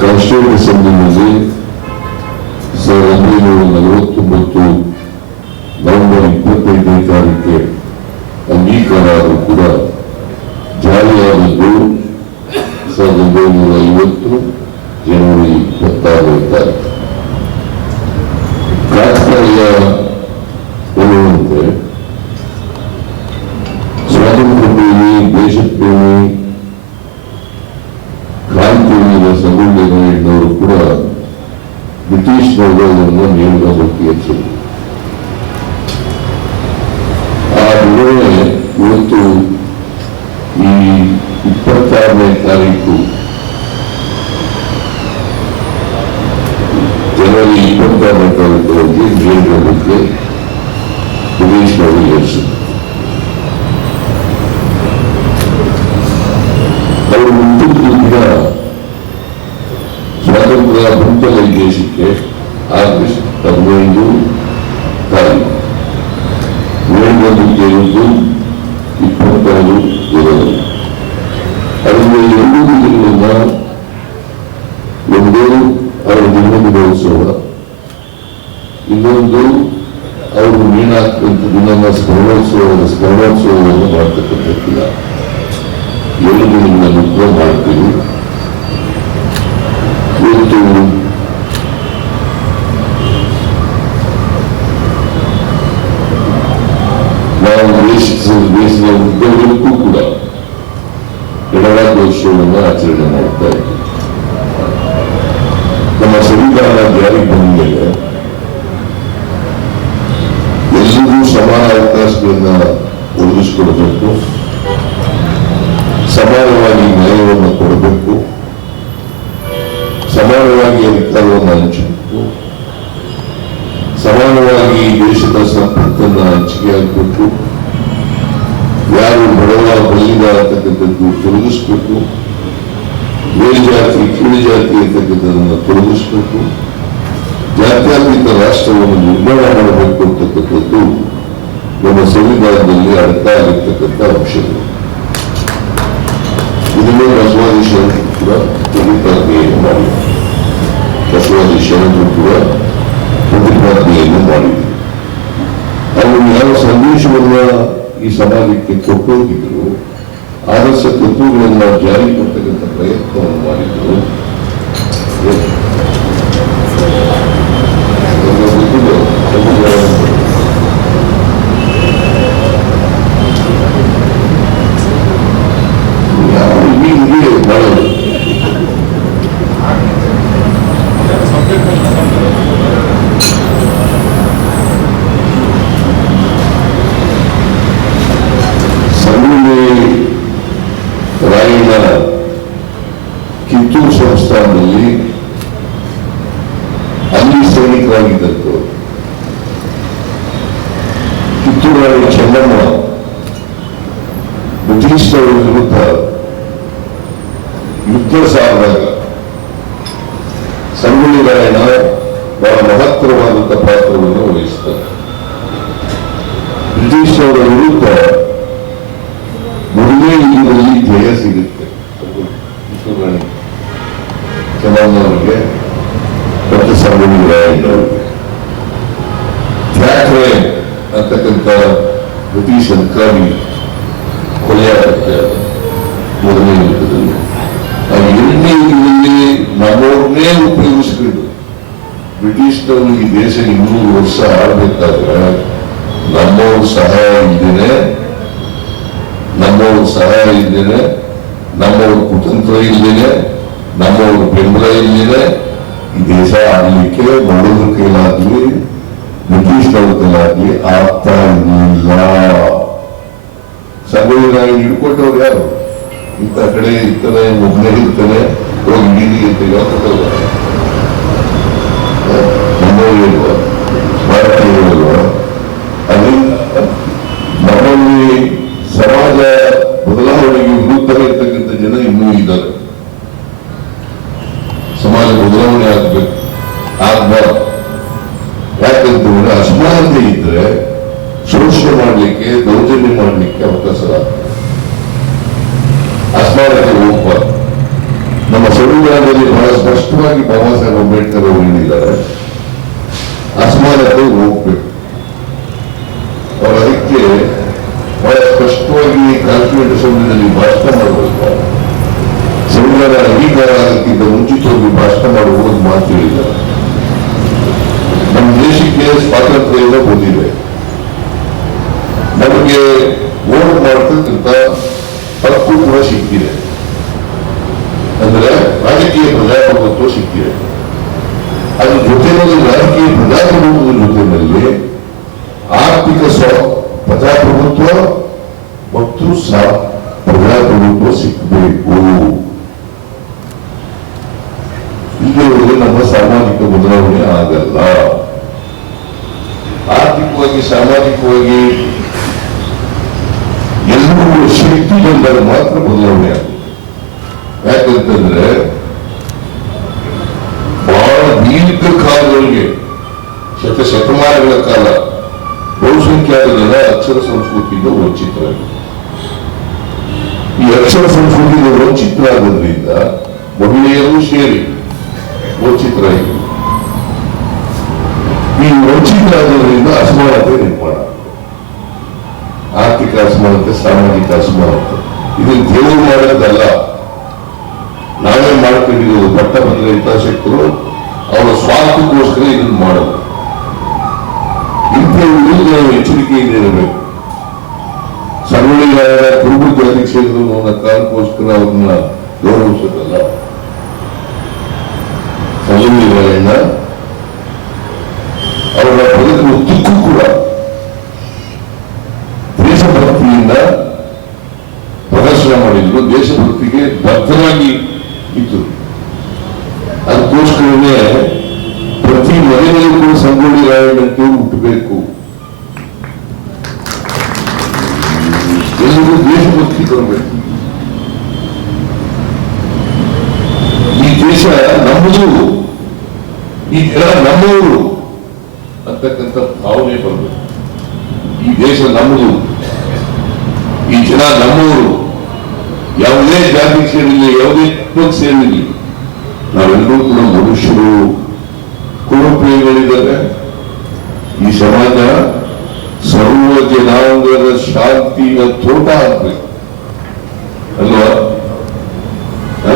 Constitution ಅಸೆಂಬ್ಲಿನಲ್ಲಿ ಸಾವಿರದ ಒಂಬೈನೂರ ನಲವತ್ತೊಂಬತ್ತು ನವೆಂಬರ್ ಇಪ್ಪತ್ತೈದನೇ ತಾರೀಕೆ ಅಂಗೀಕಾರ ಆದರೂ ಕೂಡ ಜಾರಿಯಾದದ್ದು ಸಾವಿರದ ಒಂಬೈನೂರ ಐವತ್ತು. ಜನ್ಮದಿನೋತ್ಸವ ಇನ್ನೊಂದು, ಅವರು ಮೀನಾಕ್ತಂತ ದಿನ ಸ್ಮರಣೋತ್ಸವವನ್ನು ಸ್ಮರಣೋತ್ಸವವನ್ನು ಮಾಡ್ತಕ್ಕಂಥದ್ದಿಲ್ಲ. ದಿನಗಳ ದುಃಖ ಮಾಡ್ತೀವಿ. ಇವತ್ತು ನಾವು ದೇಶ ದೇಶದ ಉದ್ಯೋಗಕ್ಕೂ ಕೂಡ ಗಣರಾಜ್ಯೋತ್ಸವವನ್ನು ಆಚರಣೆ ಮಾಡ್ತಾ ಇದ್ದೀವಿ ಸಂವಿಧಾನ ಜಾರಿಗೆ ಬಂದ ಮೇಲೆ ಎಲ್ಲರಿಗೂ ಸಮಾನ ಅವಕಾಶಗಳನ್ನ ಒದಗಿಸಿಕೊಡಬೇಕು. ಸಮಾನವಾಗಿ ನ್ಯಾಯವನ್ನು ಕೊಡಬೇಕು. ಸಮಾನವಾಗಿ ಅಧಿಕಾರವನ್ನು ಹಂಚಬೇಕು. ಸಮಾನವಾಗಿ ದೇಶದ ಸಂಪತ್ತನ್ನು ಹಂಚಿಕೆ ಆಗಬೇಕು. ಯಾರು ಬಡವ ಬಲ್ಲಿದ ಅಂತಕ್ಕಂಥದ್ದು ತೊಲಗಿಸ್ಬೇಕು ಮೇಲ್ಜಾತಿ ಕೀಳುಜಾತಿ ಅಂತಕ್ಕಂಥದ್ದನ್ನು ತೊಲಗಿಸಬೇಕು ಜಾತ್ಯಾತೀತ ರಾಷ್ಟ್ರವನ್ನು ನಿರ್ಮಾಣ ಮಾಡಬೇಕು ಅಂತಕ್ಕಂಥದ್ದು ನಮ್ಮ ಸಂವಿಧಾನದಲ್ಲಿ ಅರ್ಥ ಆಗಿರ್ತಕ್ಕಂಥ ಅಂಶಗಳು. ಇದನ್ನು ಬಸವಾದಿ ಶರಣರು ಕೂಡ ಪ್ರತಿಪಾದನೆಯನ್ನು ಮಾಡಿ ಬಸವಾದಿ ಶರಣರು ಕೂಡ ಪ್ರತಿಪಾದನೆಯನ್ನು ಮಾಡಿದರು. ಅವರು ಯಾವ ಸಂದೇಶವನ್ನ ಈ ಸಮಾಜಕ್ಕೆ ಕೊಟ್ಟೋಗಿದ್ರು? ಆದರ್ಶ ತತ್ವಗಳನ್ನ ಜಾರಿ ಕೊಡ್ತಕ್ಕಂಥ ಪ್ರಯತ್ನವನ್ನು ಮಾಡಿದ್ರು ನಮ್ಗೆ ಗೊತ್ತಿದೆ, ನಮ್ಗೆ ಯಾವ ಹೀಗೆ ಮಾಡೋದು ಸಂಗೊಳ್ಳಿ ರಾಯಣ್ಣ ಕಿತ್ತೂರು ಸಂಸ್ಥಾನದಲ್ಲಿ ಅಲ್ಲಿ ಸೈನಿಕರಾಗಿದ್ದರು ಕಿತ್ತೂರು ರಾಣಿ ಚೆನ್ನಮ್ಮ ಬ್ರಿಟಿಷ್ನವರ ರಾಯಣ್ಣವರಿಗೆ ತ್ಯಾಕ್ರೆ ಅಂತಕ್ಕಂಥ ಬ್ರಿಟಿಷ್ ಅಧಿಕಾರಿ ಕೊಲೆಯಾಗುತ್ತೆ ಮೊದಲನೇ ಯುದ್ಧದಲ್ಲಿ ಆ ಎರಡನೇ ಯುದ್ಧದಲ್ಲಿ ನಮ್ಮವ್ರನ್ನೇ ಉಪಯೋಗಿಸ್ಕೊಂಡು ಬ್ರಿಟಿಷ್ನವರು ಈ ದೇಶ ಇನ್ನೂರು ವರ್ಷ ಆಳ್ಬೇಕಾದ್ರೆ ನಮ್ಮವ್ರ ಸಹಾಯ ಇದ್ದೇನೆ ನಮ್ಮವ್ರ ಸಹಾಯ ಇದ್ದೇನೆ ನಮ್ಮವ್ರ ಕುತಂತ್ರ ಇದ್ದೇನೆ ನಮ್ಮವ್ರ ಬೆಂಬಲ ಇದ್ದೇನೆ ದೇಶ ಆಡಲಿಕ್ಕೆ ಮಾಡೋದ್ರ ಕೈಲಾಗ್ಲಿ ಬ್ರಿಟಿಷ್ನವ್ರ ಕೈಲಾಗ್ಲಿ ಆಗ್ತಾ ಇರಲಿಲ್ಲ ರಾಯಣ್ಣ ಹಿಡ್ಕೊಂಡವ್ರು ಯಾರು? ಇಂಥ ಕಡೆ ಇರ್ತಾನೆ ಒಬ್ಬನೇ ಇರ್ತಾನೆ ಹೋಗಿ ಬೀದಿ ಅಂತ ನಮ್ಮವ್ರು ಭಾರತೀಯರು ಅಂಬೇಡ್ಕರ್ ಅವರು ಹೇಳಿದ್ದಾರೆ ಅಸ್ಮಾನತೆ ಹೋಗ್ಬೇಕು ಅವರು ಪ್ರಜಾಪ್ರಭುತ್ವ ಸಿಕ್ಕಬೇಕು ಇಲ್ಲಿವರೆಗೆ ನಮ್ಮ ಸಾಮಾಜಿಕ ಬದಲಾವಣೆ ಆಗಲ್ಲ ಆರ್ಥಿಕವಾಗಿ ಸಾಮಾಜಿಕವಾಗಿ ಎಲ್ಲರೂ ಶಕ್ತಿ ಬಂದಾಗ ಮಾತ್ರ ಬದಲಾವಣೆ ಆಗುತ್ತೆ ಯಾಕಂತಂದ್ರೆ ಬಹಳ ದೀರ್ಘ ಕಾಲಗಳಿಗೆ ಶತ ಶತಮಾನಗಳ ಕಾಲ ಬಹುಸಂಖ್ಯಾತ ಜನ ಅಕ್ಷರ ಸಂಸ್ಕೃತಿಯಿಂದ ವಂಚಿತರಾಗಿದ್ದಾರೆ ಈ ಅಕ್ಷರ ಸಂಸ್ಕೃತಿಯಿಂದ ಆಗೋದ್ರಿಂದ ಮಹಿಳೆಯರು ಸೇರಿ ನೀವು ಈ ವಂಚಿತರಾಗೋದ್ರಿಂದ ಅಸಮಾನತೆ ನಿರ್ಮಾಣ. ಆರ್ಥಿಕ ಅಸಮಾನತೆ, ಸಾಮಾಜಿಕ ಅಸಮಾನತೆ. ಇದನ್ನು ದೇವರು ಮಾಡೋದಲ್ಲ ನಾವೇ ಮಾಡ್ಕೊಂಡಿರೋದು ಇಂಥ ಹಿತಾಸಕ್ತರು ಅವರ ಸ್ವಾರ್ಥಕ್ಕೋಸ್ಕರ ಇದನ್ನು ಮಾಡೋದು ಇಂಥ ಎಚ್ಚರಿಕೆಯಿಂದ ಇರಬೇಕು ಸಂಗೊಳ್ಳಿಗಾರ ಕುರುಬು ಜಾತಿ ಕ್ಷೇತ್ರವನ್ನು ಅವನ ಕಾರಣಕ್ಕೋಸ್ಕರ ಅವ್ರನ್ನ ಗೌರವಿಸೋದಲ್ಲ ಸಂಗೊಳ್ಳಿಗಾರಣ್ಣ ಅವರ ಬದುಕಿನ ಉದ್ದಕ್ಕೂ ಕೂಡ. ದೇಶಭಕ್ತಿಯಿಂದ ಪ್ರದರ್ಶನ ಮಾಡಿದ್ರು. ದೇಶಭಕ್ತಿಗೆ ಬದ್ಧರಾಗಿ ಇದ್ರು. ಅದಕ್ಕೋಸ್ಕರನೇ ಪ್ರತಿ ಮನೆಯಲ್ಲೂ ಕೂಡ ಸಂಗೊಳ್ಳಿ ರಾಯಣ್ಣ ಹುಟ್ಟಬೇಕು. ಈ ದೇಶ ನಮ್ಮದು, ಈ ಜನ ನಮ್ಮವರು ಅಂತಕ್ಕಂಥ ಭಾವನೆ ಬರಬೇಕು ಈ ದೇಶ ನಮ್ಮದು, ಈ ಜನ ನಮ್ಮವರು, ಯಾವುದೇ ಜಾತಿ ಸೇರಿರಲಿ, ಯಾವುದೇ ಕುಟುಂಬಕ್ಕೆ ಸೇರಿರಲಿ, ನಾವೆಲ್ಲರೂ ಕೂಡ ಮನುಷ್ಯರು, ಕುರುಪ್ರಿಯಗಳಿದ್ದಾರೆ. ಈ ಸಮಾಜ ಸರ್ವ ಜನಾಂಗದ ಶಾಂತಿಯ ತೋಟ ಆಗ್ಬೇಕು ಅಲ್ವಾ ಹ?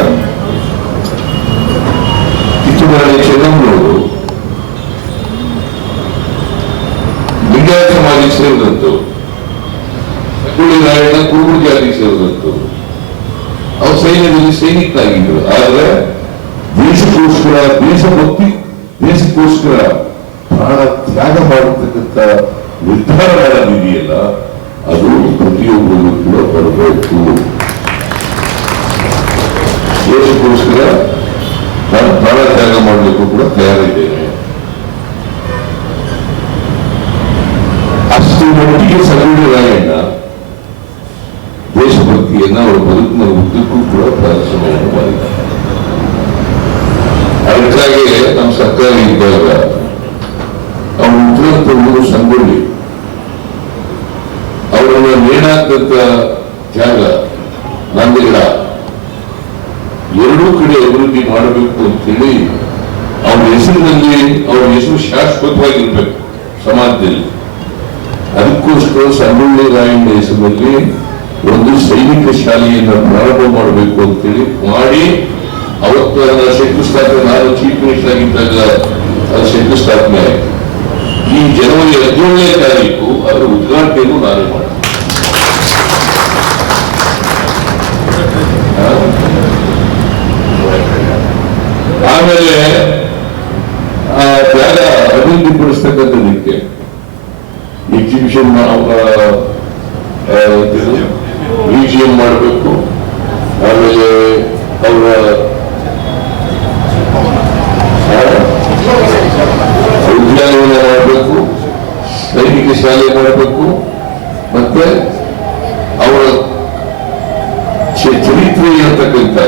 ಕಿತ್ತೂರಾಣಿ ಚೆನ್ನಮ್ಮನವರು ಲಿಂಗಾಯತ ಸಮಾಜಕ್ಕೆ ಸೇರಿದಂತು ಕುಳಿ ನಾರಾಯಣ ಕುರುಬು ಜಾತಿಗೆ ಸೇರಿದಂತು ಅವ್ರು ಸೈನ್ಯದಲ್ಲಿ ಸೈನಿಕರಾಗಿದ್ರು ಆದ್ರೆ ದೇಶಕ್ಕೋಸ್ಕರ ದೇಶಭಕ್ತಿ ದೇಶಕ್ಕೋಸ್ಕರ ಪ್ರಾಣ ತ್ಯಾಗ ಮಾಡತಕ್ಕಂಥ ನಿರ್ಧಾರ ಮಾಡೋದಿದೆಯಲ್ಲ ಅದು ಪ್ರತಿಯೊಬ್ಬರಿಗೂ ಕೂಡ ಬರಬೇಕು ದೇಶಕ್ಕೋಸ್ಕರ ನಾನು ಪ್ರಾಣ ತ್ಯಾಗ ಮಾಡಲಿಕ್ಕೂ ಕೂಡ ತಯಾರಿದ್ದೇನೆ ಅಷ್ಟು ಮಟ್ಟಿಗೆ ಸಂಗೀತರಾಯಣ್ಣ ರಾಯಣ್ಣ ದೇಶಭಕ್ತಿಯನ್ನ ಅವರ ಬದುಕಿನ ಉದ್ದಕ್ಕೂ ಕೂಡ ಪ್ರದರ್ಶನವನ್ನು ಮಾಡಿದ್ದಾರೆ. ಅದಕ್ಕಾಗಿ ನಮ್ಮ ಸರ್ಕಾರ ಇದ್ದಾಗ ಅವನು ಉತ್ತರ ಸಂಗೊಳ್ಳಿ, ಅವರನ್ನು ನೇಣಾಕಂತ ಜಾಗ ನಂದಿಗಿಡ ಎರಡೂ ಕಡೆ ಅಭಿವೃದ್ಧಿ ಮಾಡಬೇಕು ಅಂತೇಳಿ ಅವರ ಹೆಸರಿನಲ್ಲಿ ಅವರ ಹೆಸರು ಶಾಶ್ವತವಾಗಿರ್ಬೇಕು ಸಮಾಜದಲ್ಲಿ. ಅದಕ್ಕೋಸ್ಕರ ಸಂಗೊಳ್ಳಿ ರಾಯಣ್ಣ ಹೆಸರಿನಲ್ಲಿ ಒಂದು ಸೈನಿಕ ಶಾಲೆಯನ್ನು ಪ್ರಾರಂಭ ಮಾಡಬೇಕು ಅಂತೇಳಿ ಮಾಡಿ, ಅವತ್ತು ಅದರ ಶಂಕುಸ್ಥಾಪನೆ, ನಾನು ಚೀಫ್ ಮಿನಿಸ್ಟರ್ ಆಗಿದ್ದಾಗ ಅದರ ಶಂಕುಸ್ಥಾಪನೆ ಆಯಿತು. ಈ ಜನವರಿ ಹದಿನೇಳನೇ ತಾರೀಕು ಅದರ ಉದ್ಘಾಟನೆಯನ್ನು ನಾನು ಮಾಡಿದೆ ಆಮೇಲೆ, ಆ ಜಾಗ ಅಭಿವೃದ್ಧಿಪಡಿಸ್ತಕ್ಕಂಥದಕ್ಕೆ ಎಕ್ಸಿಬಿಷನ್ ಮ್ಯೂಸಿಯಂ ಮಾಡಬೇಕು. ಆಮೇಲೆ ಅವರ ಉದ್ಯಾನವನ ಮಾಡಬೇಕು. ಸೈನಿಕ ಶಾಲೆ ಮಾಡಬೇಕು. ಮತ್ತೆ ಅವರ ಚ- ಚರಿತ್ರೆ ಇರತಕ್ಕಂಥ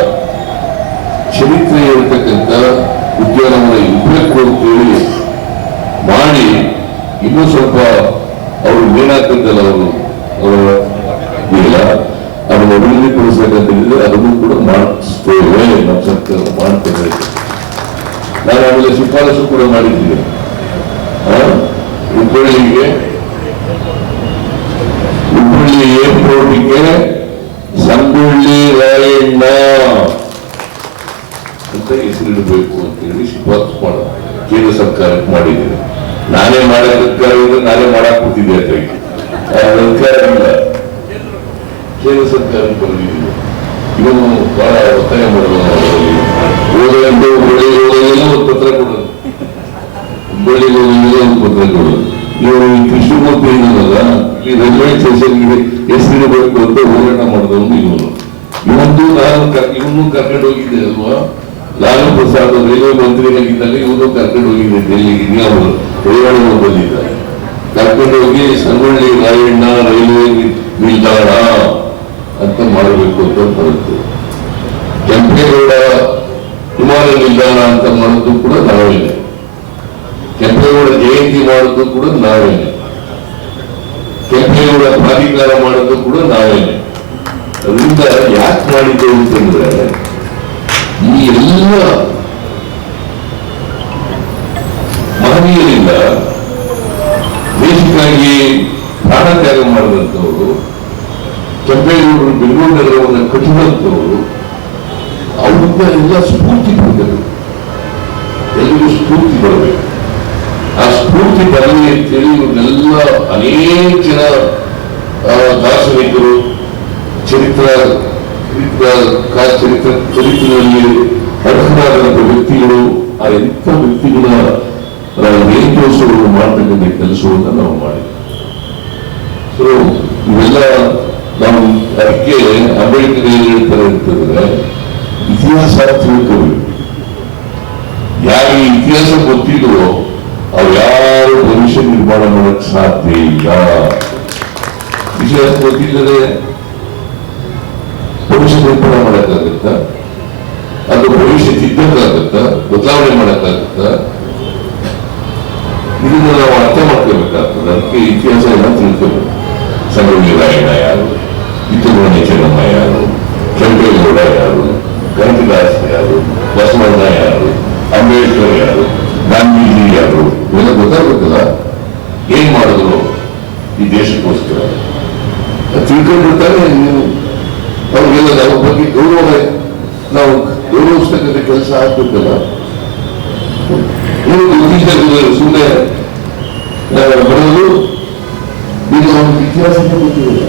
ಚರಿತ್ರೆ ಇರತಕ್ಕಂಥ ಉದ್ಯಾನವನ ಇರಬೇಕು ಅಂತೇಳಿ ಮಾಡಿ ಇನ್ನೂ ಸ್ವಲ್ಪ ಅವರು ಏನಾಗ್ತದಲ್ಲ ಅವರು ಅವರ ಇಲ್ಲ ಅದನ್ನು ಅಭಿವೃದ್ಧಿಪಡಿಸಬೇಕಂತ ಹೇಳಿದ್ರೆ ಅದನ್ನು ಕೂಡ ಮಾಡಿಸ್ತೇವೆ ನಮ್ಮ ಸರ್ಕಾರ ಮಾಡ್ತೇವೆ ನಾನು ಆಮೇಲೆ ಶಿಫಾರಸು ಕೂಡ ಮಾಡಿದ್ದೀನಿ ಆ, ಹುಬ್ಬಳ್ಳಿಗೆ ಹುಬ್ಬಳ್ಳಿ ಏರ್ಪೋರ್ಟ್ಗೆ ಸಂಗೊಳ್ಳಿ ರಾಯಣ್ಣ ಅಂತ ಹೆಸರಿಡಬೇಕು ಅಂತ ಹೇಳಿ ಶಿಫಾರಸು ಮಾಡ. ಕೇಂದ್ರ ಸರ್ಕಾರಕ್ಕೆ ಮಾಡಿದ್ದೇನೆ. ನಾನೇ ಮಾಡೋದಕ್ಕೆ ನಾನೇ ಮಾಡಕ್ ಕೂತಿದ್ದೆ ಅದಕ್ಕೆ ಅಧಿಕಾರ ಇಲ್ಲ ಕೇಂದ್ರ ಸರ್ಕಾರಕ್ಕೆ ಬಂದಿದ್ದೀನಿ ಇವನು ಬಹಳ ಒತ್ತಾಯ ಮಾಡೋದು ಓದಲೆಂದು ಹುಬ್ಬಳ್ಳಿ ಹೋಗಲೆಲ್ಲ, ಒಂದು ಪತ್ರ ಕೊಡೋದು. ಹುಬ್ಬಳ್ಳಿ ಹೋಗಲೆಲ್ಲ, ಒಂದು ಪತ್ರ ಕೊಡೋದು. ಇವರು ಈ ಕೃಷ್ಣಮೂರ್ತಿ ಏನಲ್ಲ ಈ ರೈಲ್ವೆ ಸ್ಟೇಷನ್ಗೆ ಹೆಸರಿಡಬೇಕು ಅಂತ ಹೋರಾಟ ಮಾಡಿದವನು ಇವನು ಇವನು ನಾನು ಇವನು ಕರ್ಕೊಂಡು ಹೋಗಿದ್ದೆ ಅಲ್ವಾ? ಲಾಲು ಪ್ರಸಾದ್ ರೈಲ್ವೆ ಮಂತ್ರಿಯಾಗಿದ್ದಾಗ ಇವನು ಕರ್ಕೊಂಡು ಹೋಗಿದ್ದೆ ಅವರು ರೈಲ್ವೆ ಬಂದಿದ್ದಾರೆ ಕರ್ಕೊಂಡು ಹೋಗಿ, ಸಂಗೊಳ್ಳಿ ರಾಯಣ್ಣ, ರೈಲ್ವೆ ನಿಲ್ದಾಣ ಅಂತ ಮಾಡಬೇಕು ಅಂತ ಬರುತ್ತೆ. ಕೆಂಪೇಗೌಡ ವಿಮಾನ ನಿಲ್ದಾಣ ಅಂತ ಮಾಡೋದು ಕೂಡ ನಾವೇನೆ ಕೆಂಪೇಗೌಡ ಜಯಂತಿ ಮಾಡೋದು ಕೂಡ ನಾವೇನೆ ಕೆಂಪೇಗೌಡ ಪ್ರಾಧಿಕಾರ ಮಾಡೋದು ಕೂಡ ನಾವೇನೆ ಅದರಿಂದ ಯಾಕೆ ಮಾಡಿದ್ದೇವೆ ಅಂತಂದ್ರೆ, ಈ ಎಲ್ಲ ಮಹನೀಯರಿಂದ ದೇಶಕ್ಕಾಗಿ ಪ್ರಾಣ ತ್ಯಾಗ ಮಾಡಿದಂಥವರು, ಕೆಂಪೇಗೌಡರು ಬೆಂಗಳೂರು ನಗರವನ್ನು ಕಟ್ಟಿದಂಥವರು ಅವರಿಂದ ಎಲ್ಲ ಸ್ಫೂರ್ತಿ ಬರಬೇಕು ಎಲ್ಲರಿಗೂ ಸ್ಫೂರ್ತಿ ಬರಬೇಕು ಆ ಸ್ಫೂರ್ತಿ ಬರಲಿ ಅಂತೇಳಿ ಇವ್ರನ್ನೆಲ್ಲ ಅನೇಕ ಜನ ದಾರ್ಶನಿಕರು, ಚರಿತ್ರ ಚರಿತ್ರ ಕಾ- ಚರಿತ್ರ ಚರಿತ್ರೆಯಲ್ಲಿ ಅರ್ಹರಾದಂಥ ವ್ಯಕ್ತಿಗಳು, ಆ ಎಂಥ ವ್ಯಕ್ತಿಗಳ ನೇತೃತ್ವವನ್ನು ಮಾಡ್ತಕ್ಕಂಥ ಕೆಲಸವನ್ನು ನಾವು ಮಾಡಿದ್ವಿ. ಇವೆಲ್ಲ ನಾವು ಅದಕ್ಕೆ ಅಂಬೇಡ್ಕರ್ ಏನ್ ಹೇಳ್ತಾರೆ ಅಂತಂದ್ರೆ ಇತಿಹಾಸ ತಿಳ್ಕೋಬೇಕು ಯಾರಿಗೆ ಇತಿಹಾಸ ಗೊತ್ತಿಲ್ವೋ ಅವ್ರು ಯಾರು ಭವಿಷ್ಯ ನಿರ್ಮಾಣ ಮಾಡಕ್ ಸಾಧ್ಯ ಇಲ್ಲ ಇತಿಹಾಸ ಗೊತ್ತಿಲ್ಲದೆ ಭವಿಷ್ಯ ನಿರ್ಮಾಣ ಮಾಡಕ್ಕಾಗತ್ತಾ? ಅಥವಾ ಭವಿಷ್ಯ ತಿದ್ದಕ್ಕಾಗತ್ತಾ ಬದಲಾವಣೆ ಮಾಡಕ್ಕಾಗತ್ತಾ? ಇದನ್ನ ನಾವು ಅರ್ಥ ಮಾಡ್ಕೋಬೇಕಾಗ್ತದೆ. ಅದಕ್ಕೆ ಇತಿಹಾಸ ಎಲ್ಲ ತಿಳ್ಕೋಬೇಕು. ಸಂಗೊಳ್ಳಿ ರಾಯಣ್ಣ ಯಾರು? ಕಿತ್ತೂರಾಣಿ ಚೆನ್ನಮ್ಮ ಯಾರು? ಕೆಂಪೇಗೌಡ ಯಾರು? ಕನಕದಾಸ ಯಾರು? ಬಸವಣ್ಣ ಯಾರು? ಅಂಬೇಡ್ಕರ್ ಯಾರು? ಗಾಂಧೀಜಿ ಯಾರು? ಇವೆಲ್ಲ ಗೊತ್ತಾಗುತ್ತಲ್ಲ ಏನ್ ಮಾಡಿದ್ರು ಈ ದೇಶಕ್ಕೋಸ್ಕರ? ಅದ್ ತಿಳ್ಕೊಂಡ್ಬಿಡ್ತಾರೆ ನೀವು ಅವ್ರಿಗೆಲ್ಲ ಅವ್ರ ಬಗ್ಗೆ ಗೌರವ, ನಾವು ಗೌರವಿಸ್ತಕ್ಕಂಥ ಕೆಲಸ ಆಗ್ಬೇಕಲ್ಲ? ಸುಮ್ಮನೆ ಬರೋದು ಈಗ ಅವ್ರಿಗೆ ಇತಿಹಾಸ ಗೊತ್ತಿರಲಿಲ್ಲ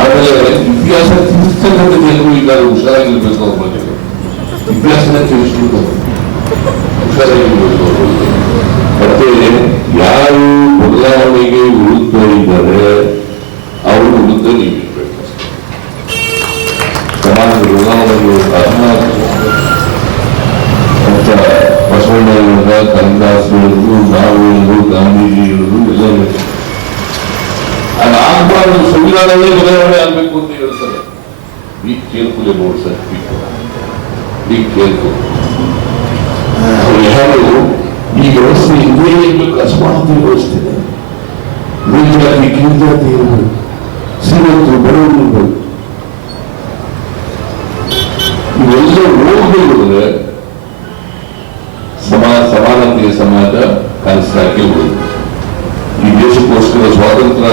ಆಮೇಲೆ ಇತಿಹಾಸ ತಿಳಿಸ್ತಕ್ಕಂಥ ಜನರು ಈಗ ಹುಷಾರಾಗಿರ್ಬೇಕು ಅವ್ರ ಬಗ್ಗೆ. ಇತಿಹಾಸನ ಹುಷಾರಾಗಿರ್ಬೇಕು ಅವ್ರ. ಮತ್ತೆ ಯಾರು ಬದಲಾವಣೆಗೆ ವಿರುದ್ಧ ಇದ್ದಾರೆ ಅವ್ರ ವಿರುದ್ಧ ನೀವಿರ್ಬೇಕು ಸಮಾಜದ ಬದಲಾವಣೆಗೆ ಕಾರಣ ಅಂತ ಬಸವಣ್ಣ ಹೇಳಿದ ಕನಕದಾಸ್ ಹೇಳಿದ್ರು ನಾವು ಹೇಳಿದ್ರು ಗಾಂಧೀಜಿ ಹೇಳಿದ್ರು ಎಲ್ಲ ಹೇಳಿದ್ರು ಅದಾಗಬಾರ್ದು ಸಂವಿಧಾನವೇ ಬದಲಾವಣೆ ಆಗ್ಬೇಕು ಅಂತ ಹೇಳ್ತಾರೆ. ಈ ಕೇರ್ಫುಲ್ ಅಬೌಟ್ ಸರ್ ಈ ಕೇರ್ಫುಲ್ ಯಾರು ಈ ವ್ಯವಸ್ಥೆ ಇದೇ ಇರ್ಬೇಕು ಅಸಮಾನತೆ ವ್ಯವಸ್ಥೆ ಇದೆ ಮೇಲ್ಜಾತಿ ಕೀಳ್ಜಾತಿ ಇರಬೇಕು ಶ್ರೀಮಂತರು ಬಡವರು ಇರಬೇಕು ಇವೆಲ್ಲ ಹೋಗ್ಬೇಕಾದ್ರೆ ಸಮಾಜ ಸಮಾನತೆಯ ಸಮಾಜ ಕನಸಾಗಿ ಹೋಗುದು ಈ ದೇಶಕ್ಕೋಸ್ಕರ ಸ್ವಾತಂತ್ರ್ಯ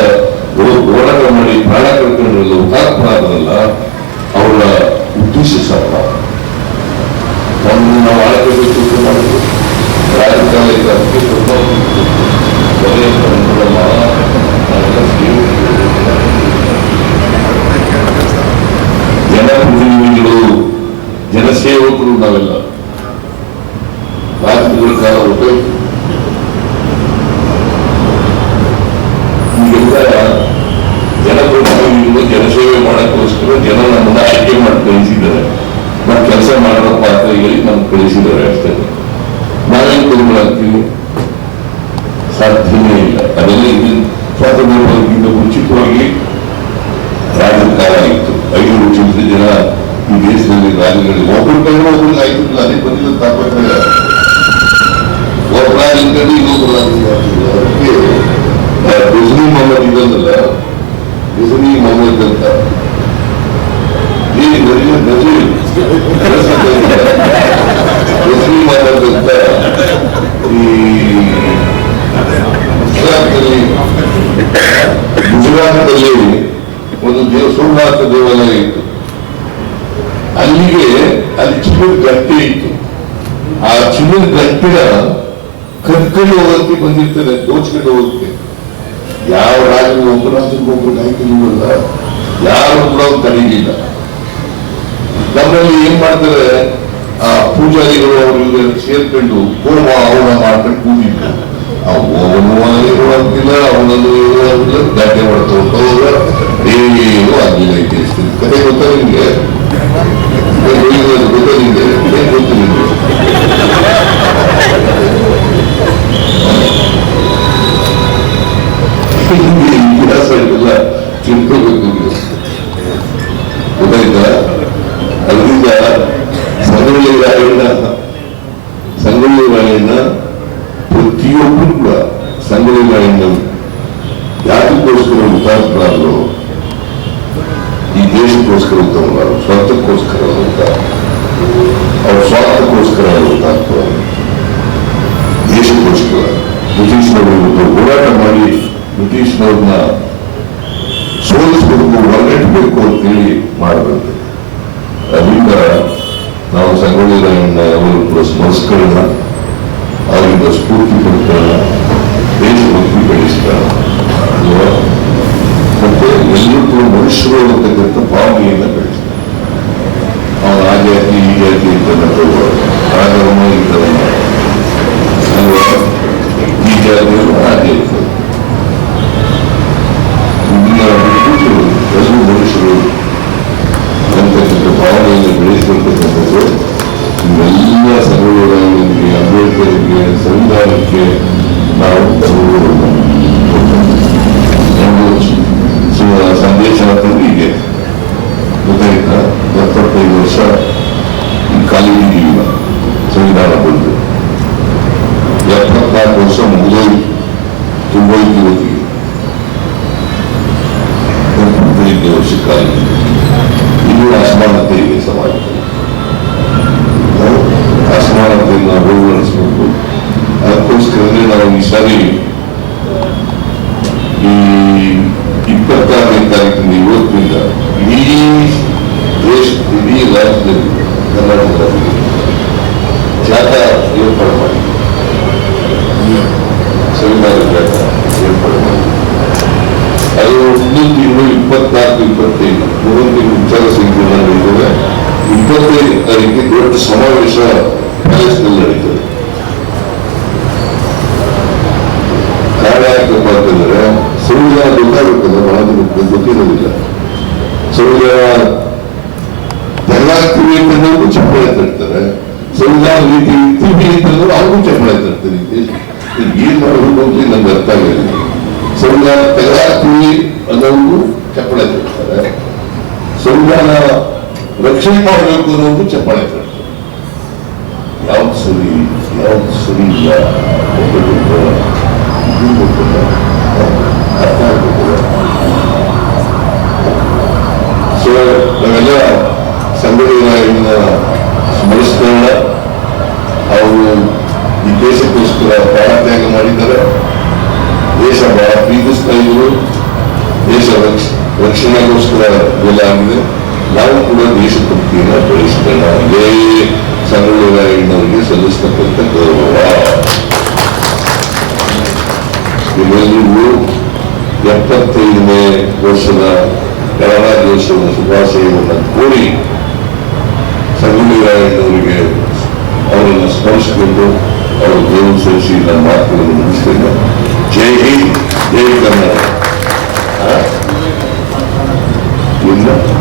ಹೋರಾಟ ಮಾಡಿ ಪ್ರಾಣ ಕಳ್ಕೊಂಡಿರಲ್ಲ ಹುತಾತ್ಮರಾದ್ರಲ್ಲ, ಅವರ ಉದ್ದೇಶ ಮಾಡಿದ್ರು ಸೇವಕರು. ಜನಪ್ರತಿನಿಧಿಗಳು ಜನಸೇವಕರು ನಾವೆಲ್ಲ ರಾಜಕೀಯ ಕಾಲ ಉಪಯೋಗ ಈಗೆಲ್ಲ ಜನಪ್ರತಿನಿಧಿಗಳು ಜನಸೇವೆ ಮಾಡೋಕ್ಕೋಸ್ಕರ ಜನ ನಮ್ಮನ್ನ ಆಯ್ಕೆ ಮಾಡಿ ಕಳಿಸಿದ್ದಾರೆ ನಾವು ಕೆಲಸ ಮಾಡೋ ಪಾತ್ರ ಹೇಳಿ ನಮ್ಗೆ ಕಳಿಸಿದ್ದಾರೆ ಅಷ್ಟೇ ನಾವೇನು ಕೊಡುಗಳಾಗ್ತೀವಿ ಸಾಧ್ಯನೇ ಇಲ್ಲ ಅದೆಲ್ಲ ಇದು ಸ್ವಾತಂತ್ರ್ಯ ಒಂದು ದೇವ ಸೋಮನಾಥ ದೇವಾಲಯ ಇತ್ತು. ಅಲ್ಲಿಗೆ ಅಲ್ಲಿ ಚಿನ್ನದ ಗಂಟೆ ಇತ್ತು. ಆ ಚಿನ್ನದ ಗಂಟೆನ ಕದ್ಕೊಂಡು ಹೋಗಕ್ಕೆ ಬಂದಿರ್ತದೆ, ದೋಚ್ಕೊಂಡು ಹೋಗಕ್ಕೆ. ಯಾವ ರಾಜರು ಒಬ್ಬ ಒಬ್ಬರು ಒಬ್ರು ಕಾಯ್ಕೊಂಡಿಲ್ಲ ಯಾರು ಕೂಡ ಅವ್ರು ತಡೆಯಲಿಲ್ಲ ನಮ್ಮಲ್ಲಿ ಏನ್ ಮಾಡ್ತಾರೆ, ಆ ಪೂಜಾರಿಗಳು ಅವ್ರಿಗೆ ಸೇರ್ಕೊಂಡು ಹೋಮ ಹವನ ಮಾಡ್ಕೊಂಡು ಕೂತಿದ್ರು. ಆ ಹೋಮ ಇರುವಂತಿಲ್ಲ ಅವನನ್ನು ಇರುವಂತಿಲ್ಲ ಗಡ್ಡೆ ಮಾಡ್ತಾ ಹೋದ್ರ ಏನು ಆಗಿಲ್ಲ ಇತಿಹಾಸದಲ್ಲಿ ಕತೆ ಗೊತ್ತಾ ನಿಮ್ಗೆ ಏನ್ ಹೇಳಿರೋದು ಗೊತ್ತಾ ನಿಮ್ಗೆ ಏನ್ ಗೊತ್ತು ಮಾಡಬೇಕು. ಅದರಿಂದ ನಾವು ಸಂಗೊಳ್ಳಿ ರಾಯಣ್ಣ ಅವರು ಕೂಡ ಸ್ಮರಿಸ್ಕೊಳ್ಳೋಣ ಅವರಿಂದ ಸ್ಫೂರ್ತಿ ಪಡ್ಕೊಳ್ಳೋಣ ದೇಶಭಕ್ತಿ ಬೆಳೆಸ್ಕೊಳ್ಳೋಣ. ಅಲ್ವಾ? ಮತ್ತೆ ಎಲ್ಲರೂ ಕೂಡ ಮನುಷ್ಯರು ಅಂತಕ್ಕಂಥ ಭಾವನೆಯನ್ನ ಬೆಳೆಸ್ತಾರೆ. ಅವನ ಆ ಜಾತಿ ಈ ಜಾತಿ ಅಂತ ತಗೋಬಾರ್ದು ಆ ಧರ್ಮ ಈ ಧರ್ಮ ಈ ಜಾತಿ ಆ ಜಾತಿ ಇದನ್ನ ಬಿಟ್ಟು ಮನುಷ್ಯರು ಅಂತಕ್ಕಂಥ ಭಾವನೆಯನ್ನು ಬೆಳೆಸಿರ್ತಕ್ಕಂಥದ್ದು ಇವೆಲ್ಲ ಸಂಗೊಳ್ಳಿಗಳಿಗೆ ಅಂಬೇಡ್ಕರ್ಗೆ ಸಂವಿಧಾನಕ್ಕೆ ನಾವು ಗೌರವವನ್ನು ಕೊಡ್ತೇವೆ. ಒಂದು ಸ- ಸಂದೇಶ ಅಂತಂದ್ರೆ ಇದೆ ಗೊತ್ತಾಯ್ತಾ ಎಪ್ಪತ್ತೈದು ವರ್ಷ ಈ ಕಾಲಿದ್ದೀವಿ ನಾವು ಸಂವಿಧಾನ ಬಂದು ಎಪ್ಪತ್ನಾಲ್ಕು ವರ್ಷ ಮುಗಿದೋಯ್ತು ತುಂಬೋಯ್ತು ಇವತ್ತಿಗೆ ಎಪ್ಪತ್ತೈದು ವರ್ಷ ಕಾಲ ಇನ್ನೂ ಅಸಮಾನತೆ ಇದೆ ಸಮಾಜದಲ್ಲಿ ನಾವು ಅಸಮಾನತೆಯನ್ನು ಹೋಗಲಾಡಿಸಬೇಕು ಅದಕ್ಕೋಸ್ಕರನೇ ನಾವು ಈ ಸಾರಿ ಈ ಇಪ್ಪತ್ತಾರನೇ ತಾರೀಕಿನ ಇವತ್ತಿನಿಂದ ಇಡೀ ದೇಶ, ಇಡೀ ರಾಜ್ಯದಲ್ಲಿ ಕರ್ನಾಟಕದಲ್ಲಿ ಏನ್ ಮಾಡಬೇಕು ಅಂತ ನಮ್ಗೆ ಅರ್ಥ ಆಗಿಲ್ಲ ಸಂವಿಧಾನ ತೆಗೆದಾಕ್ತೀವಿ ಅನ್ನೋದು ಚಪ್ಪಳೆ ತರ್ತಾರೆ ಸಂವಿಧಾನ ರಕ್ಷಣೆ ಮಾಡಬೇಕು ಅನ್ನೋದು ಚಪ್ಪಾಳೆ ತರ್ತಾರೆ ಯಾವ್ದು ಸರಿ ಯಾವ್ದು ಸರಿ ಇಲ್ಲ ಅವರು ಈ ದೇಶಕ್ಕೋಸ್ಕರ ಪ್ರಾಣತ್ಯಾಗ ಮಾಡಿದ್ದಾರೆ. ದೇಶ ಬಹಳ ಪ್ರೀತಿಸ್ತಾ ಇದ್ರು ದೇಶ ರಕ್ಷ, ರಕ್ಷಣೆಗೋಸ್ಕರ ಬೆಲೆ ನಾವು ಕೂಡ ದೇಶ ಬೆಳೆಸ್ಕೊಳ್ಳೋಣ. ಇದೇ ಸಂಗೊಳ್ಳಿ ಸಲ್ಲಿಸ್ತಕ್ಕಂಥ ಗೌರವ. ನಿಮ್ಮೆಲ್ಲರಿಗೂ ಎಪ್ಪತ್ತೈದನೇ ವರ್ಷದ ಗಣರಾಜ್ಯೋತ್ಸವದ ಶುಭಾಶಯವನ್ನು ಕೋರಿ ಸಂಗೊಳ್ಳಿ ರಾಯಣ್ಣವರಿಗೆ ಅವರನ್ನು ಸ್ಮರಿಸಿಕೊಂಡು olduğu sözüyle mahvolmuş dedi. Cehil değil demek. Ha? Bilmem.